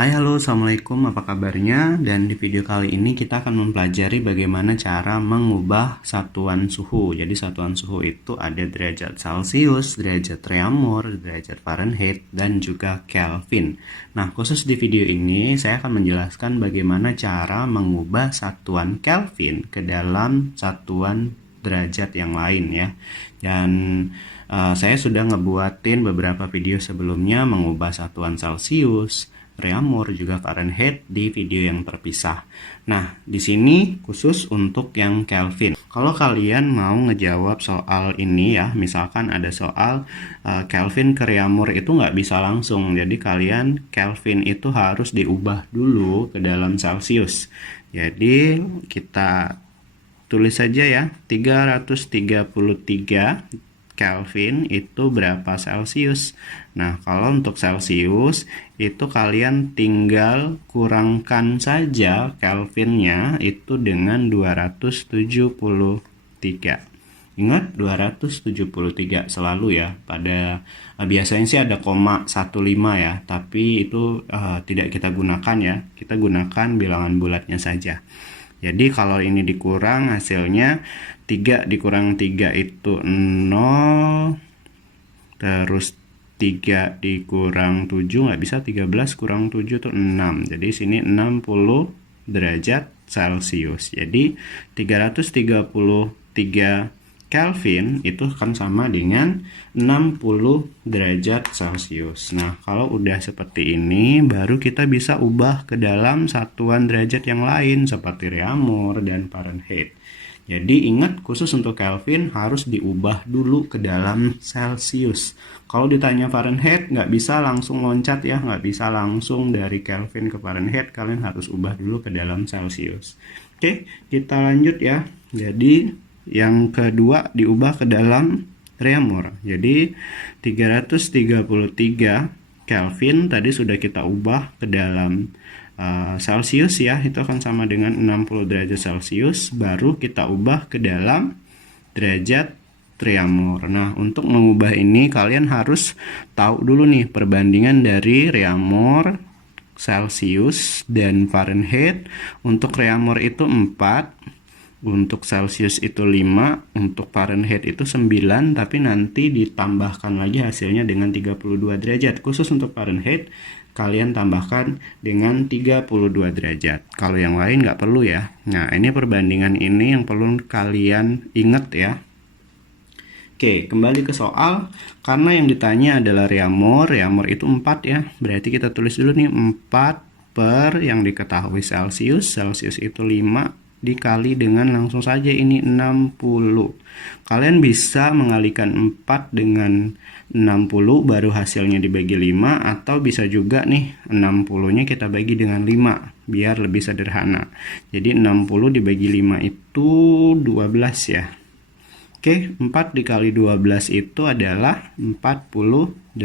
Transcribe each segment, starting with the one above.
Hai halo, assalamualaikum, apa kabarnya? Dan di video kali ini kita akan mempelajari bagaimana cara mengubah satuan suhu. Jadi satuan suhu itu ada derajat Celcius, derajat Reaumur, derajat Fahrenheit, dan juga Kelvin. Nah, khusus di video ini saya akan menjelaskan bagaimana cara mengubah satuan Kelvin ke dalam satuan derajat yang lain ya. Dan saya sudah ngebuatin beberapa video sebelumnya mengubah satuan Celcius, Reaumur, juga Fahrenheit di video yang terpisah. Nah, di sini khusus untuk yang Kelvin. Kalau kalian mau ngejawab soal ini ya, misalkan ada soal Kelvin ke Reaumur itu nggak bisa langsung. Jadi kalian Kelvin itu harus diubah dulu ke dalam Celcius. Jadi kita tulis saja ya, 333 Kelvin itu berapa Celcius. Nah, kalau untuk Celcius itu kalian tinggal kurangkan saja Kelvinnya itu dengan 273. Ingat 273 selalu ya. Pada biasanya sih ada 0,15 ya, tapi itu tidak kita gunakan ya. Kita gunakan bilangan bulatnya saja. Jadi kalau ini dikurang hasilnya 3 dikurang 3 itu 0. Terus 3 dikurang 7 nggak bisa, 13 kurang 7 itu 6. Jadi sini 60 derajat Celcius. Jadi 333 Kelvin itu akan sama dengan 60 derajat Celcius. Nah, kalau udah seperti ini, baru kita bisa ubah ke dalam satuan derajat yang lain, seperti Reaumur dan Fahrenheit. Jadi ingat, khusus untuk Kelvin harus diubah dulu ke dalam Celcius. Kalau ditanya Fahrenheit, nggak bisa langsung loncat ya, nggak bisa langsung dari Kelvin ke Fahrenheit, kalian harus ubah dulu ke dalam Celcius. Oke, kita lanjut ya. Jadi yang kedua diubah ke dalam Reaumur. Jadi 333 Kelvin tadi sudah kita ubah ke dalam Celcius ya, itu akan sama dengan 60 derajat Celcius. Baru kita ubah ke dalam derajat Reaumur. Nah, untuk mengubah ini kalian harus tahu dulu nih perbandingan dari Reaumur, Celcius, dan Fahrenheit. Untuk Reaumur itu 4, untuk Celcius itu 5, untuk Fahrenheit itu 9, tapi nanti ditambahkan lagi hasilnya dengan 32 derajat. Khusus untuk Fahrenheit, kalian tambahkan dengan 32 derajat. Kalau yang lain nggak perlu ya. Nah, ini perbandingan ini yang perlu kalian ingat ya. Oke, kembali ke soal. Karena yang ditanya adalah Reaumur itu 4 ya. Berarti kita tulis dulu nih 4 per yang diketahui Celcius itu 5 dikali dengan langsung saja ini 60. Kalian bisa mengalikan 4 dengan 60 baru hasilnya dibagi 5, atau bisa juga nih 60-nya kita bagi dengan 5 biar lebih sederhana. Jadi 60 dibagi 5 itu 12 ya. Oke, 4 dikali 12 itu adalah 48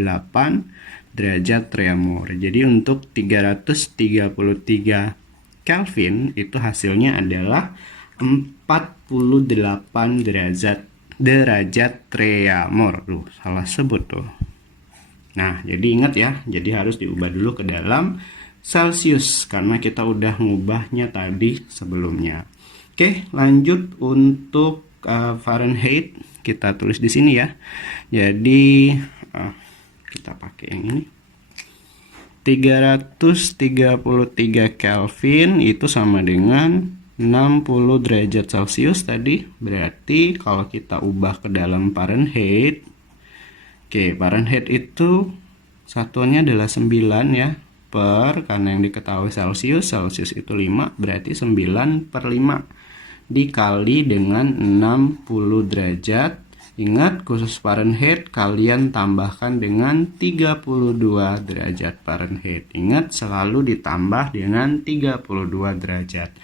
derajat Reaumur. Jadi untuk 333 Kelvin itu hasilnya adalah 48 derajat Reaumur. Salah sebut tuh. Nah, jadi ingat ya, jadi harus diubah dulu ke dalam Celcius karena kita udah ngubahnya tadi sebelumnya. Oke, lanjut untuk Fahrenheit, kita tulis di sini ya. Jadi kita pakai yang ini. 333 Kelvin itu sama dengan 60 derajat Celcius tadi. Berarti kalau kita ubah ke dalam Fahrenheit, Fahrenheit itu satuannya adalah 9 ya, per, karena yang diketahui Celcius itu 5, berarti 9 per 5 dikali dengan 60 derajat. Ingat, khusus Fahrenheit kalian tambahkan dengan 32 derajat Fahrenheit. Ingat, selalu ditambah dengan 32 derajat.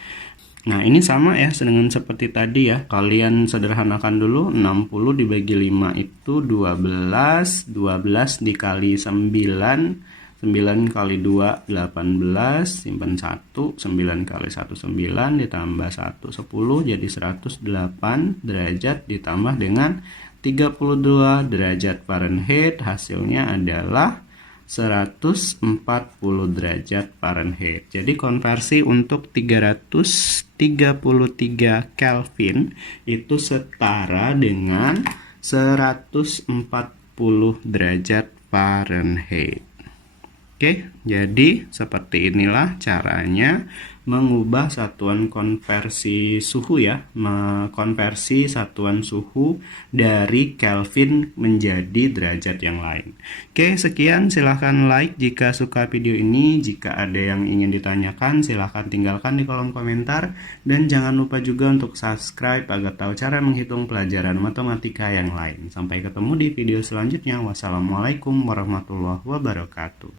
Nah, ini sama ya dengan seperti tadi ya. Kalian sederhanakan dulu, 60 dibagi 5 itu 12, 12 dikali 9, 9 kali 2 18, simpan 1, 9 kali 1 9, ditambah 1 10, jadi 108 derajat ditambah dengan 32 derajat Fahrenheit, hasilnya adalah 140 derajat Fahrenheit. Jadi konversi untuk 333 Kelvin itu setara dengan 140 derajat Fahrenheit. Oke, jadi seperti inilah caranya mengubah satuan konversi suhu ya, mengkonversi satuan suhu dari Kelvin menjadi derajat yang lain. Oke, sekian, silahkan like jika suka video ini. Jika ada yang ingin ditanyakan, silahkan tinggalkan di kolom komentar. Dan jangan lupa juga untuk subscribe agar tahu cara menghitung pelajaran matematika yang lain. Sampai ketemu di video selanjutnya. Wassalamualaikum warahmatullahi wabarakatuh.